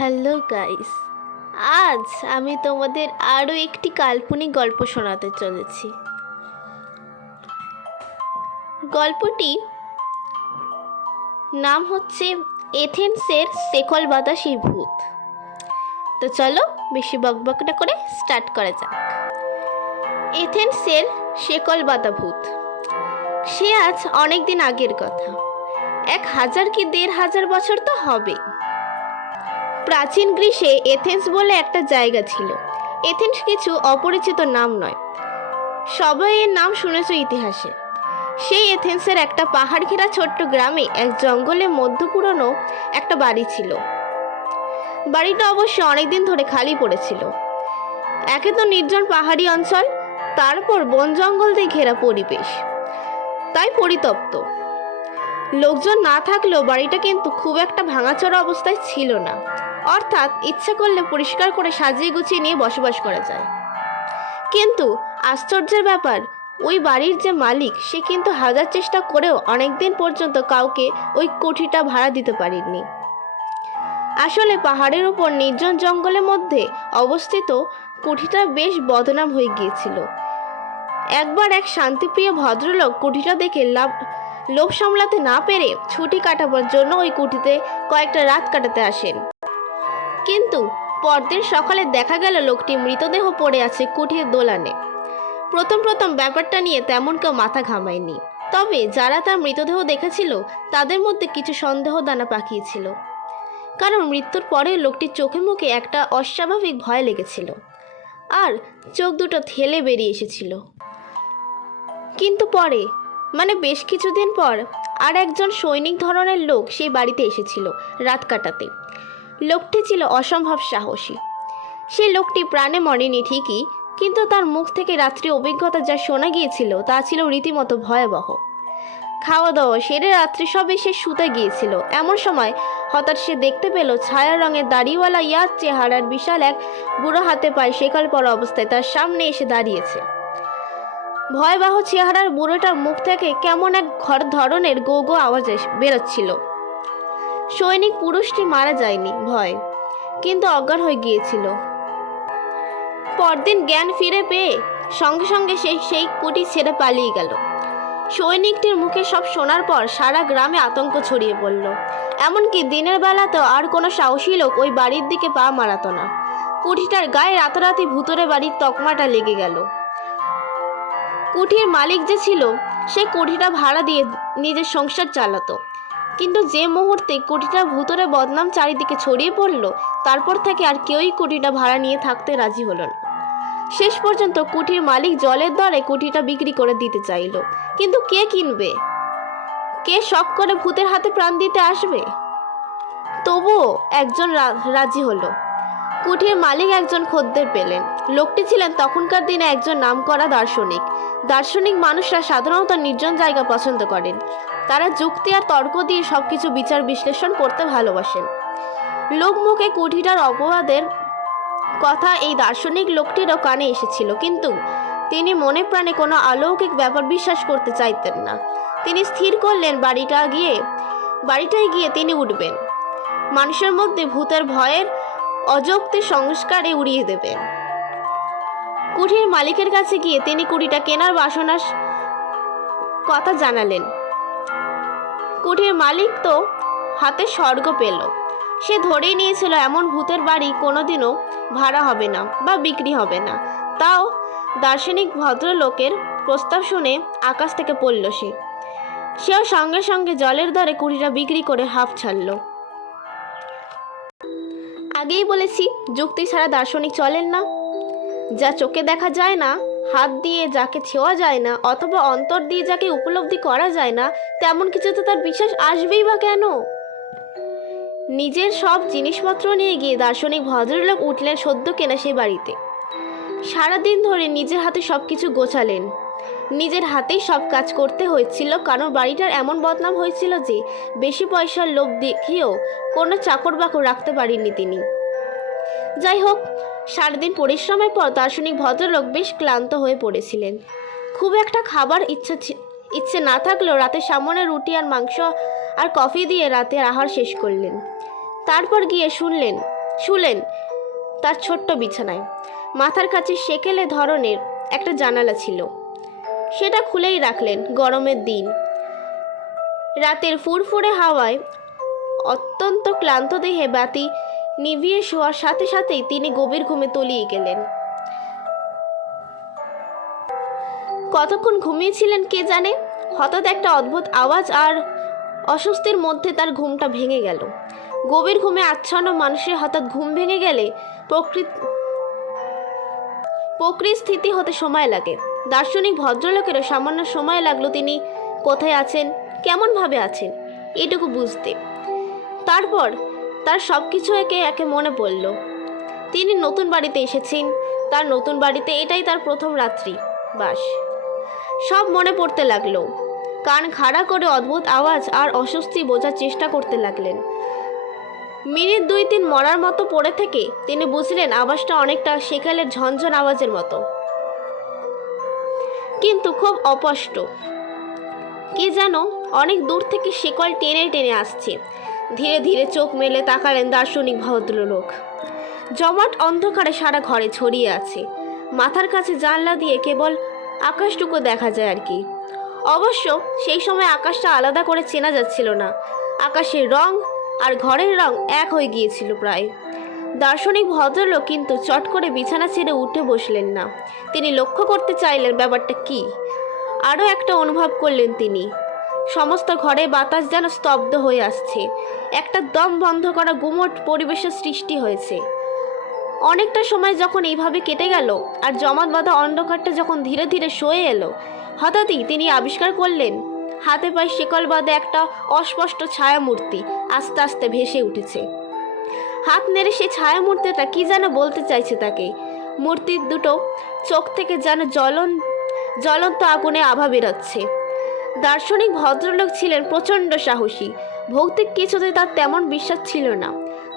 Hello guys, আজ আমি তোমাদের আরও একটি কাল্পনিক গল্প শোনাতে চলেছি। গল্পটি নাম হচ্ছে এথেন্সের শেকল বাঁধা সেই ভূত। তো চলো বেশি বকবক না করে স্টার্ট করা যাক। এথেন্সের শেকল বাঁধা ভূত। সে আজ অনেক দিন আগের কথা, 1000 কি 1500 বছর তো হবে। প্রাচীন গ্রীসে এথেন্স বলে একটা জায়গা ছিল। এথেন্স কিছু অপরিচিত নাম নয়, সবাই এর নাম শুনেছ ইতিহাসে। সেই এথেন্সের একটা পাহাড় ঘেরা ছোট্ট গ্রামে এক জঙ্গলের মধ্য পুরনো একটা বাড়ি ছিল। বাড়িটা অবশ্য অনেকদিন ধরে খালি পড়েছিল। একে তো নির্জন পাহাড়ি অঞ্চল, তারপর বন জঙ্গল দিয়ে ঘেরা পরিবেশ, তাই পরিতপ্ত। লোকজন না থাকলেও বাড়িটা কিন্তু খুব একটা ভাঙাচোরা অবস্থায় ছিল না। অর্থাৎ ইচ্ছা করলে পরিষ্কার করে সাজিয়ে গুছিয়ে নিয়ে বসবাস করা যায়। কিন্তু আশ্চর্যের ব্যাপার, ওই বাড়ির যে মালিক, সে কিন্তু হাজার চেষ্টা করেও অনেকদিন পর্যন্ত কাউকে ওই কোঠিটা ভাড়া দিতে পারেননি। আসলে পাহাড়ের উপর নির্জন জঙ্গলের মধ্যে অবস্থিত কুঠিটা বেশ বদনাম হয়ে গিয়েছিল। একবার এক শান্তিপ্রিয় ভদ্রলোক কুঠিটা দেখে লোভ সামলাতে না পেরে ছুটি কাটাবার জন্য ওই কুঠিতে কয়েকটা রাত কাটাতে আসেন। কিন্তু পরদিন সকালে দেখা গেল লোকটি মৃতদেহ পড়ে আছে কুঠির দোলানে। প্রথম ব্যাপারটা নিয়ে তেমন কেউ মাথা ঘামায়নি, তবে যারা তার মৃতদেহ দেখেছিল তাদের মধ্যে কিছু সন্দেহ দানা পাকিয়েছিল। কারণ মৃত্যুর পরে লোকটির চোখে মুখে একটা অস্বাভাবিক ভয় লেগেছিল, আর চোখ দুটো থেলে বেরিয়ে এসেছিল। কিন্তু পরে, বেশ কিছুদিন পর, আর একজন সৈনিক ধরনের লোক সেই বাড়িতে এসেছিল রাত কাটাতে। লোকটি ছিল অসম্ভব সাহসী। সেই লোকটি প্রাণে মরেনি ঠিকই, কিন্তু তার মুখ থেকে রাত্রি অভিজ্ঞতা যা শোনা গিয়েছিল তা ছিল রীতিমতো ভয়াবহ। খাওয়া দাওয়া সেরে রাত্রি সবে সে শুতে গিয়েছিল, এমন সময় হঠাৎ সে দেখতে পেল ছায়া রঙের দাড়িওয়ালা ইয়াদ চেহারার বিশাল এক বুড়ো হাতে পায়ে শেকল পরা অবস্থায় তার সামনে এসে দাঁড়িয়েছে। ভয়াবহ চেহারার বুড়োটার মুখ থেকে কেমন এক ধরনের গো গো আওয়াজ বেরোচ্ছিল। সৈনিক পুরুষটি মারা যায়নি ভয়, কিন্তু অজ্ঞান হয়ে গিয়েছিল। পরদিন জ্ঞান ফিরে পেয়ে সঙ্গে সঙ্গে সেই কুটি ছেড়ে পালিয়ে গেল। সৈনিকটির মুখে সব শোনার পর সারা গ্রামে আতঙ্ক ছড়িয়ে পড়ল। এমনকি দিনের বেলাতেও আর কোনো সাহসী লোক ওই বাড়ির দিকে পা মারাত না। কুঠিটার গায়ে রাতারাতি ভুতুরে বাড়ির তকমাটা লেগে গেল। কুঠির মালিক যে ছিল, সে কুঠিটা ভাড়া দিয়ে নিজের সংসার চালাতো। কিন্তু যে মুহূর্তে কুঠিটার ভুতুরে বদনাম চারিদিকে ছড়িয়ে পড়ল, তারপর থেকে আর কেউই কুঠিটা ভাড়া নিয়ে থাকতে রাজি হলো না। শেষ পর্যন্ত কুঠির মালিক জলের দরে কুঠিটা বিক্রি করে দিতে চাইল, কিন্তু কে কিনবে? কে শখ করে ভূতের হাতে প্রাণ দিতে আসবে? তবুও একজন রাজি হলো। কুঠির মালিক একজন খদ্দের পেলেন। লোকটি ছিলেন তখনকার দিনে একজন নামকরা দার্শনিক মানুষরা সাধারণত নির্জন জায়গা পছন্দ করেন। তারা যুক্তি আর তর্ক দিয়ে সবকিছু বিচার বিশ্লেষণ করতে ভালোবাসেন। লোকমুখে কুঠিটার অপবাদের কথা এই দার্শনিক লোকটিরও কানে এসেছিল, কিন্তু তিনি মনে প্রাণে কোনো অলৌকিক ব্যাপার বিশ্বাস করতে চাইতেন না। তিনি স্থির করলেন বাড়িটায় গিয়ে তিনি উঠবেন, মানুষের মধ্যে ভূতের ভয়ের অযৌক্তিক সংস্কারে উড়িয়ে দেবেন। কুঠির মালিকের কাছে গিয়ে তিনি কুঠিটা কেনার বাসনার কথা জানালেন। কুঠির মালিক তো হাতে স্বর্গ পেল। সে ধরেই নিয়েছিল এমন ভূতের বাড়ি কোনোদিনও ভাড়া হবে না বা বিক্রি হবে না। তাও দার্শনিক ভদ্রলোকের প্রস্তাব শুনে আকাশ থেকে পড়ল সেও সঙ্গে সঙ্গে জলের দরে কুঠিটা বিক্রি করে হাঁফ ছাড়ল। আগেই বলেছি, যুক্তি ছাড়া দার্শনিক চলেন না। যা চোখে দেখা যায় না, হাত দিয়ে যাকে ছোঁয়া যায় না, অথবা অন্তর দিয়ে যাকে উপলব্ধি করা যায় না, তেমন কিছুতে তার বিশ্বাস আসবেই বা কেন? নিজের সব জিনিসপত্র নিয়ে গিয়ে দার্শনিক ভদ্রলোক উঠলেন সদ্য কেনা সেই বাড়িতে। সারাদিন ধরে নিজের হাতে সব কিছু গোছালেন, নিজের হাতেই সব কাজ করতে হয়েছিল, কারণ বাড়িটার এমন বদনাম হয়েছিল যে বেশি পয়সার লোভ দেখিয়েও কোনো চাকর বাকর রাখতে পারেননি তিনি। যাই হোক, সারাদিন পরিশ্রমের পর দার্শনিক ভদ্রলোক বেশ ক্লান্ত হয়ে পড়েছিলেন। খুব একটা খাবার ইচ্ছে না থাকলেও রাতে সামনে রুটি আর মাংস আর কফি দিয়ে রাতের আহার শেষ করলেন। তারপর গিয়ে শুনলেন শুলেন তার ছোট্ট বিছানায়। মাথার কাছে সেকেলে ধরনের একটা জানালা ছিল, সেটা খুলেই রাখলেন। গরমের দিন, রাতের ফুরফুরে হাওয়ায় অত্যন্ত ক্লান্ত দেহে বাতি নিভিয়ে শোয়ার সাথে সাথেই তিনি গভীর ঘুমে তলিয়ে গেলেন। কতক্ষণ ঘুমিয়েছিলেন কে জানে। হঠাৎ একটা অদ্ভুত আওয়াজ আর অস্বস্তির মধ্যে তার ঘুমটা ভেঙে গেল। গভীর ঘুমে আচ্ছন্ন মানুষের হঠাৎ ঘুম ভেঙে গেলে প্রকৃতিস্থিতি হতে সময় লাগে। দার্শনিক ভদ্রলোকেরও সামান্য সময় লাগলো তিনি কোথায় আছেন, কেমনভাবে আছেন এটুকু বুঝতে। তারপর তার সব কিছু একে একে মনে পড়ল। তিনি নতুন বাড়িতে এসেছেন, তার নতুন বাড়িতে এটাই তার প্রথম রাত্রি বাস। সব মনে পড়তে লাগলো। কান খাড়া করে অদ্ভুত আওয়াজ আর অস্বস্তি বোঝার চেষ্টা করতে লাগলেন। মিনিট 2-3 মরার মতো পড়ে থেকে তিনি বুঝলেন আওয়াজটা অনেকটা সেকেলের ঝনঝন আওয়াজের মতো, কিন্তু খুব অস্পষ্ট। কে যেন অনেক দূর থেকে শেকল টেনে টেনে আসছে। ধীরে ধীরে চোখ মেলে তাকালেন দার্শনিক ভদ্রলোক। জমাট অন্ধকারে সারা ঘরে ছড়িয়ে আছে। মাথার কাছে জানলা দিয়ে কেবল আকাশটুকু দেখা যায় আর কি। অবশ্য সেই সময় আকাশটা আলাদা করে চেনা যাচ্ছিল না। আকাশের রং আর ঘরের রং এক হয়ে গিয়েছিল প্রায়। দার্শনিক ভদ্রলোক কিন্তু চট করে বিছানা ছেড়ে উঠে বসলেন না। তিনি লক্ষ্য করতে চাইলেন ব্যাপারটা কি। আরও একটা অনুভব করলেন তিনি, সমস্ত ঘরে বাতাস যেন স্তব্ধ হয়ে আসছে। একটা দম বন্ধ করা গুমট পরিবেশের সৃষ্টি হয়েছে। অনেকটা সময় যখন এইভাবে কেটে গেল আর জমাট বাঁধা অন্ধকারটা যখন ধীরে ধীরে সয়ে এলো, হঠাৎই তিনি আবিষ্কার করলেন হাতে পায়ে শেকল বাঁধে একটা অস্পষ্ট ছায়ামূর্তি আস্তে আস্তে ভেসে উঠেছে। হাত নেড়ে সেই ছায়ামূর্তিটা কি যেন বলতে চাইছে তাকে। মূর্তির দুটো চোখ থেকে যেন জ্বলন্ত আগুনে আভা বেরোচ্ছে। দার্শনিক ভদ্রলোক ছিলেন প্রচণ্ড সাহসী। ভৌতিক কিছুতে তার তেমন বিশ্বাস ছিল না,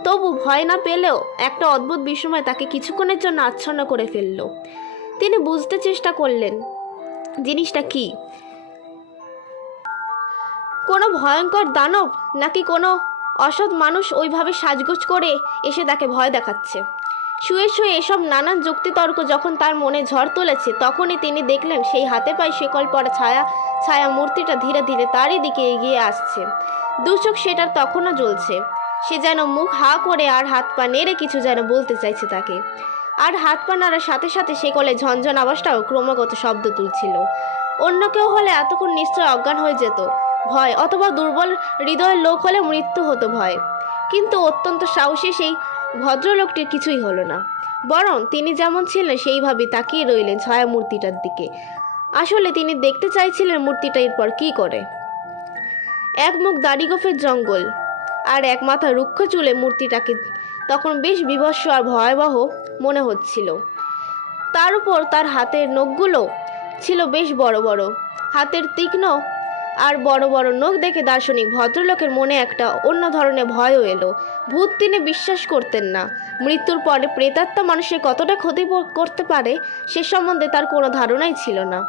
তবু ভয় না পেলেও একটা অদ্ভুত বিস্ময় তাকে কিছুক্ষণের জন্য আচ্ছন্ন করে ফেলল। তিনি বুঝতে চেষ্টা করলেন জিনিসটা কি, কোনো ভয়ঙ্কর দানব নাকি কোনো অসৎ মানুষ ওইভাবে সাজগোজ করে এসে তাকে ভয় দেখাচ্ছে। শুয়ে শুয়ে এসব নানান যুক্তিতর্ক যখন তার মনে ঝড় তুলেছে, তখনই তিনি দেখলেন সেই হাতে পায়ে শেকল পরা ছায়া মূর্তিটা ধীরে ধীরে তারই দিকে এগিয়ে আসছে। দু চোখ সেটার তখনও জ্বলছে। সে যেন মুখ হা করে আর হাত পা নেড়ে কিছু যেন বলতে চাইছে তাকে। আর হাত পা নাড়ার সাথে সাথে শেকলে ঝনঝন আওয়াজটাও ক্রমাগত শব্দ তুলছিল। অন্য কেউ হলে এতক্ষণ নিশ্চয় অজ্ঞান হয়ে যেত। ভয় অথবা দুর্বল হৃদয়ের লোক হলে মৃত্যু হতো ভয়। কিন্তু অত্যন্ত সাহসী সেই ভদ্রলোকটির কিছুই হলো না, বরং তিনি যেমন ছিলেন সেইভাবে তাকিয়ে রইলেন ছায়ামূর্তিটার দিকে। আসলে তিনি দেখতে চাইছিলেন মূর্তিটা এরপর কি করে। এক মুখ দাড়িগোফের জঙ্গল আর এক মাথা রুক্ষ চুলে মূর্তিটাকে তখন বেশ বিভৎস আর ভয়াবহ মনে হচ্ছিল। তার উপর তার হাতের নখগুলো ছিল বেশ বড় বড়। হাতের তীক্ষ্ণ আর বড় বড় নখ দেখে দার্শনিক ভদ্রলোকের মনে একটা অন্য ধরনের ভয়ও এলো। ভূত তিনি বিশ্বাস করতেন না। মৃত্যুর পরে প্রেতাত্মা মানুষের কতটা ক্ষতি করতে পারে সে সম্বন্ধে তার কোনো ধারণাই ছিল না।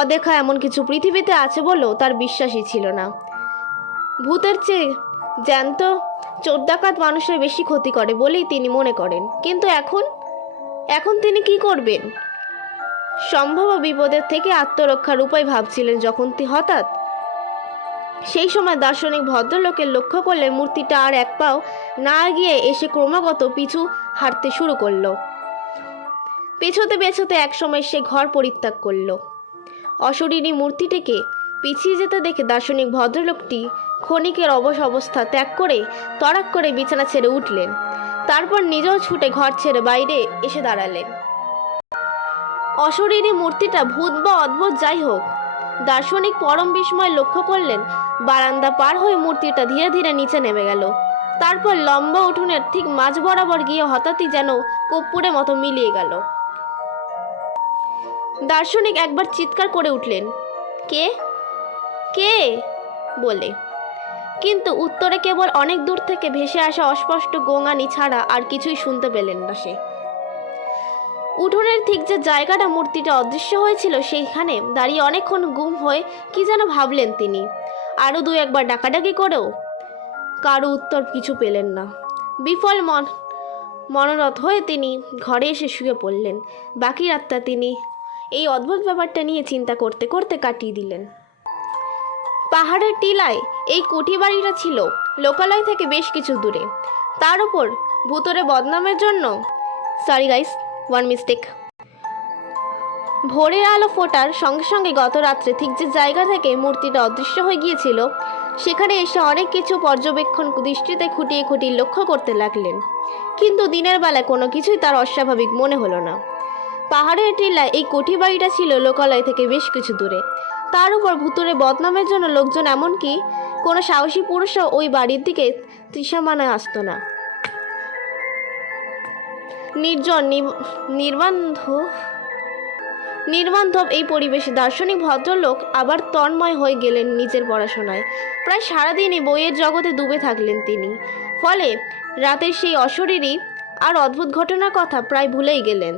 অদেখা এমন কিছু পৃথিবীতে আছে বলেও তার বিশ্বাসই ছিল না। ভূতের চেয়ে জ্যান্ত চোরডাকাত মানুষের বেশি ক্ষতি করে বলেই তিনি মনে করেন। কিন্তু এখন তিনি কি করবেন? সম্ভব বিপদের থেকে আত্মরক্ষার উপায় ভাবছিলেন যখন হঠাৎ সেই সময় দার্শনিক ভদ্রলোকের লক্ষ্য করলেন মূর্তিটা আর এক পাও না এগিয়ে এসে ক্রমাগত পিছু হাঁটতে শুরু করলো। পেছোতে পেছোতে একসময় সে ঘর পরিত্যাগ করলো। অশরীরী মূর্তিটিকে পিছিয়ে যেতে দেখে দার্শনিক ভদ্রলোকটি ক্ষণিকের অবস্থা ত্যাগ করে তড়াক করে বিছানা ছেড়ে উঠলেন। তারপর নিজেও ছুটে ঘর ছেড়ে বাইরে এসে দাঁড়ালেন। অশরীরী মূর্তিটা ভূত বা অদ্ভুত যাই হোক, দার্শনিক পরম বিস্ময় লক্ষ্য করলেন বারান্দা পার হয়ে মূর্তিটা ধীরে ধীরে নিচে নেমে গেল। তারপর লম্বা উঠোনের ঠিক মাঝ বরাবর গিয়ে হঠাৎই যেন কর্পূরের মতো মিলিয়ে গেল। দার্শনিক একবার চিৎকার করে উঠলেন, কে কে বলে, কিন্তু উত্তরে কেবল অনেক দূর থেকে ভেসে আসা অস্পষ্ট গোঙানি ছাড়া আর কিছুই শুনতে পেলেন না সে। উঠোনের ঠিক যে জায়গাটা মূর্তিটা অদৃশ্য হয়েছিল সেইখানে দাঁড়িয়ে অনেকক্ষণ গুম হয়ে কি যেন ভাবলেন তিনি। আরও 2-1 বার ডাকাডাকি করেও কারো উত্তর কিছু পেলেন না। বিফল মনোরথ হয়ে তিনি ঘরে এসে শুয়ে পড়লেন। বাকি রাতটা তিনি এই অদ্ভুত ব্যাপারটা নিয়ে চিন্তা করতে করতে কাটিয়ে দিলেন। পাহাড়ের টিলায় এই কুঠি বাড়িটা ছিল লোকালয় থেকে বেশ কিছু দূরে। তার উপর ভূতরে বদনামের জন্য সরি গাইস, ওয়ান মিস্টেক, ভোরের আলো ফোটার সঙ্গে সঙ্গে গত রাত্রে ঠিক যে জায়গা থেকে মূর্তিটা অদৃশ্য হয়ে গিয়েছিল সেখানে এসে অনেক কিছু পর্যবেক্ষণ দৃষ্টিতে খুঁটিয়ে খুঁটিয়ে লক্ষ্য করতে লাগলেন। কিন্তু দিনের বেলায় কোনো কিছুই তার অস্বাভাবিক মনে হলো না। পাহাড়ের টিলায় এই কুঠি বাড়িটা ছিল লোকালয় থেকে বেশ কিছু দূরে। তার উপর ভূতুরে বদনামের জন্য লোকজন, এমনকি কোনো সাহসী পুরুষও ওই বাড়ির দিকে তৃষামানায় আসত না। নির্জন নির্বান্ধব এই পরিবেশে দার্শনিক ভদ্রলোক আবার তন্ময় হয়ে গেলেন নিজের পড়াশোনায়। প্রায় সারাদিনই বইয়ের জগতে ডুবে থাকলেন তিনি। ফলে রাতের সেই অশরীরী আর অদ্ভুত ঘটনার কথা প্রায় ভুলেই গেলেন।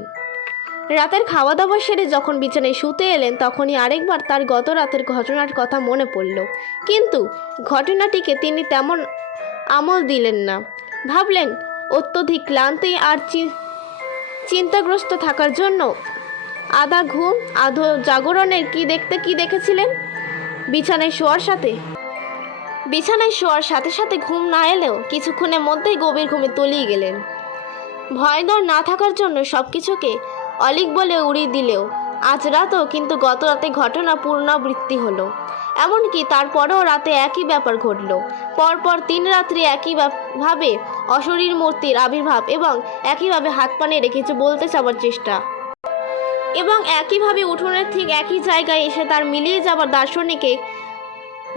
রাতের খাওয়া দাওয়া সেরে যখন বিছানায় শুতে এলেন তখনই আরেকবার তার গত রাতের ঘটনার কথা মনে পড়ল। কিন্তু ঘটনাটিকে তিনি তেমন আমল দিলেন না। ভাবলেন অত্যধিক ক্লান্তি আর চিন্তাগ্রস্ত থাকার জন্য আধা ঘুম আধো জাগরণের কি দেখেছিলেন। বিছানায় শোয়ার সাথে সাথে ঘুম না এলেও কিছুক্ষণের মধ্যেই গভীর ঘুমে তলিয়ে গেলেন। ভয়ডর না থাকার জন্য সব কিছুকে অলিক বলে উড়িয়ে দিলেও আজ রাতেও কিন্তু গত রাতে ঘটনা পুনরাবৃত্তি হলো। এমনকি তারপরেও রাতে একই ব্যাপার ঘটল। পরপর 3 রাত্রি একইভাবে অশরীর মূর্তির আবির্ভাব এবং একইভাবে হাত পানে রেখেছে বলতে চাওয়ার চেষ্টা, এবং একইভাবে উঠোনের ঠিক একই জায়গায় এসে তার মিলিয়ে যাবার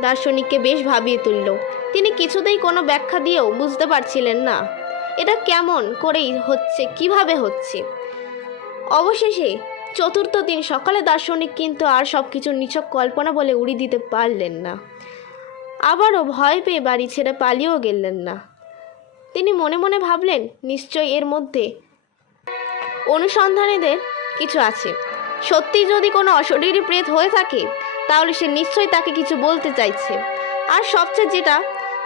দার্শনিককে বেশ ভাবিয়ে তুলল। তিনি কিছুতেই কোনো ব্যাখ্যা দিয়েও বুঝতে পারছিলেন না এটা কেমন করেই হচ্ছে, কিভাবে হচ্ছে। অবশেষে চতুর্থ দিন সকালে দার্শনিক কিন্তু আর সব কিছু নিছক কল্পনা বলে উড়িয়ে দিতে পারলেন না। আবারও ভয় পেয়ে বাড়ি ছেড়ে পালিয়েও গেলেন না। তিনি মনে মনে ভাবলেন নিশ্চয়ই এর মধ্যে অনুসন্ধানীদের কিছু আছে। সত্যি যদি কোনো অশরীরী প্রেত হয়ে থাকে তাহলে সে নিশ্চয়ই তাকে কিছু বলতে চাইছে। আর সবচেয়ে যেটা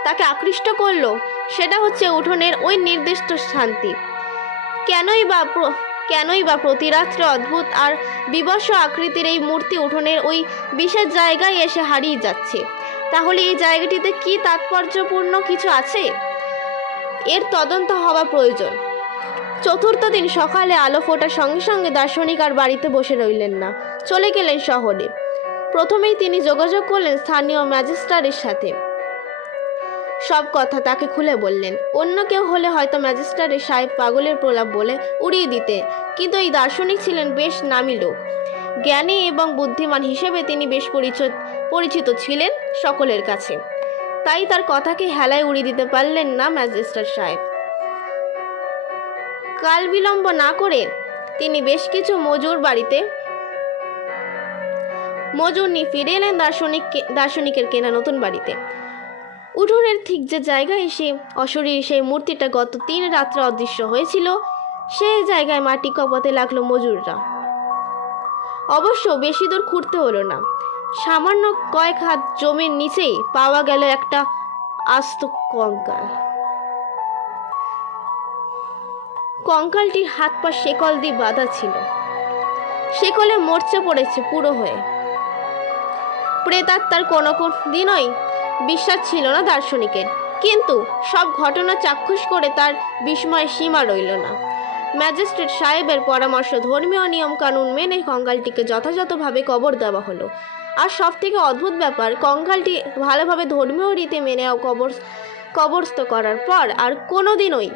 তাকে আকৃষ্ট করলো সেটা হচ্ছে উঠোনের ওই নির্দিষ্ট শান্তি। কেনই বা প্রতি রাত্রে অদ্ভুত আর বিবস্ব আকৃতির এই মূর্তি উঠোনের ওই বিশেষ জায়গায় এসে হারিয়ে যাচ্ছে। তাহলে এই জায়গাটিতে কি তাৎপর্যপূর্ণ কিছু আছে? এর তদন্ত হওয়া প্রয়োজন। চতুর্থ দিন সকালে আলো ফোটার সঙ্গে সঙ্গে দার্শনিক আর বাড়িতে বসে রইলেন না, চলে গেলেন শহরে। প্রথমেই তিনি যোগাযোগ করলেন স্থানীয় ম্যাজিস্ট্রেটের সাথে। সব কথা তাকে খুলে বললেন। অন্য কেউ হলে হয়তো ম্যাজিস্ট্রেট সাহেব পাগলের প্রলাপ বলে উড়িয়ে দিতে, কিন্তু এই দার্শনিক ছিলেন বেশ নামী লোক। জ্ঞানী এবং বুদ্ধিমান হিসেবে তিনি বেশ পরিচিত ছিলেন সকলের কাছে। তাই তার কথাকে হেলায় উড়িয়ে দিতে পারলেন না ম্যাজিস্ট্রেট সাহেব। কাল বিলম্ব না করে তিনি বেশ কিছু মজুর নিয়ে ফিরে এলেন দার্শনিকের কেনা নতুন বাড়িতে। উঠোনের ঠিক যে জায়গায় এসে অশরীরী সেই মূর্তিটা গত 3 রাত্রে অদৃশ্য হয়েছিল সেই জায়গায় মাটি কপাতে লাগলো মজুররা। অবশ্য বেশি দূর খুঁড়তে হলো না। সামান্য কয়েক হাত জমির নিচেই পাওয়া গেল একটা আস্ত কঙ্কাল। কঙ্কালটির হাত পা শেকল দিয়ে বাঁধা ছিল। শেকলে মরচে পড়েছে পুরো হয়ে। প্রেতাত্মার কোনো দিনই বিশ্বাস ছিল না দার্শনিকের, কিন্তু সব ঘটনা চাক্ষুষ করে তার বিস্ময়ের সীমা রইল না। ম্যাজিস্ট্রেট সাহেবের পরামর্শ ধর্মীয় নিয়ম কানুন মেনে কঙ্কালটিকে যথাযথভাবে কবর দেওয়া হলো। আর সব থেকে অদ্ভুত ব্যাপার, কঙ্কালটি ভালোভাবে ধর্মীয় রীতি মেনেও কবরস্থ করার পর আর কোনোদিনই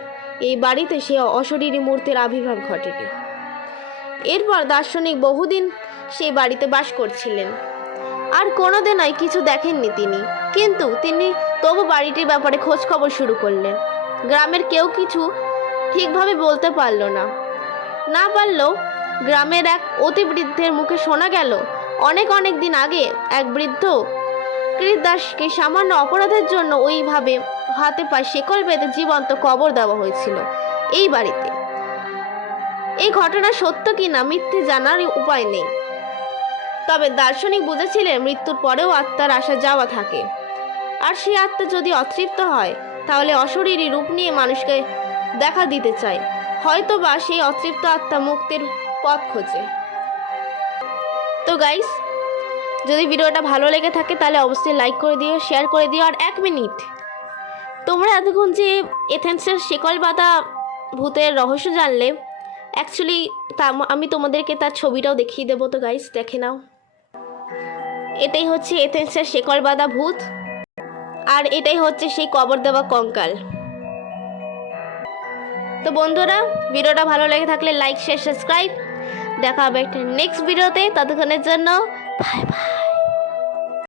এই বাড়িতে সে অশরীরী মূর্তির আবির্ভাব ঘটেনি। এরপর দার্শনিক বহুদিন সেই বাড়িতে বাস করছিলেন। আর কোনোদিনই কিছু দেখেননি তিনি, কিন্তু তিনি তবু বাড়িটির ব্যাপারে খোঁজ খবর শুরু করলেন। গ্রামের কেউ কিছু ঠিকভাবে বলতে পারল না। গ্রামের এক অতি বৃদ্ধের মুখে শোনা গেল অনেক দিন আগে এক বৃদ্ধ কৃতদাসকে সামান্য অপরাধের জন্য ওইভাবে হাতে পায়ে শেকল বেঁধে জীবন্ত কবর দেওয়া হয়েছিল এই বাড়িতে। এই ঘটনা সত্য কিনা মিথ্যে জানার উপায় নেই, তবে দার্শনিক বুঝেছিলেন মৃত্যুর পরেও আত্মার আসা যাওয়া থাকে। আর সেই আত্মা যদি অতৃপ্ত হয় তাহলে অশরীরী রূপ নিয়ে মানুষকে দেখা দিতে চায়। হয়তো বা সেই অতৃপ্ত আত্মা মুক্তির পথ খোঁজে। তো গাইস, যদি ভিডিওটা ভালো লেগে থাকে তাহলে অবশ্যই লাইক করে দিও, শেয়ার করে দিও। আর 1 মিনিট, তোমরা এতক্ষণ যে এথেন্সের শেকল বাঁধা ভূতের রহস্য জানলে, অ্যাকচুয়ালি আমি তোমাদেরকে তার ছবিটাও দেখিয়ে দেবো। তো গাইস দেখে নাও, এটাই হচ্ছে এথেন্সের শেকল বাঁধা ভূত, আর এটাই হচ্ছে সেই কবর দেওয়া কঙ্কাল। তো বন্ধুরা, ভিডিওটা ভালো লেগে থাকলে লাইক, শেয়ার, সাবস্ক্রাইব। দেখা হবে একটা নেক্সট ভিডিওতে। ততক্ষণের জন্য বাই বাই।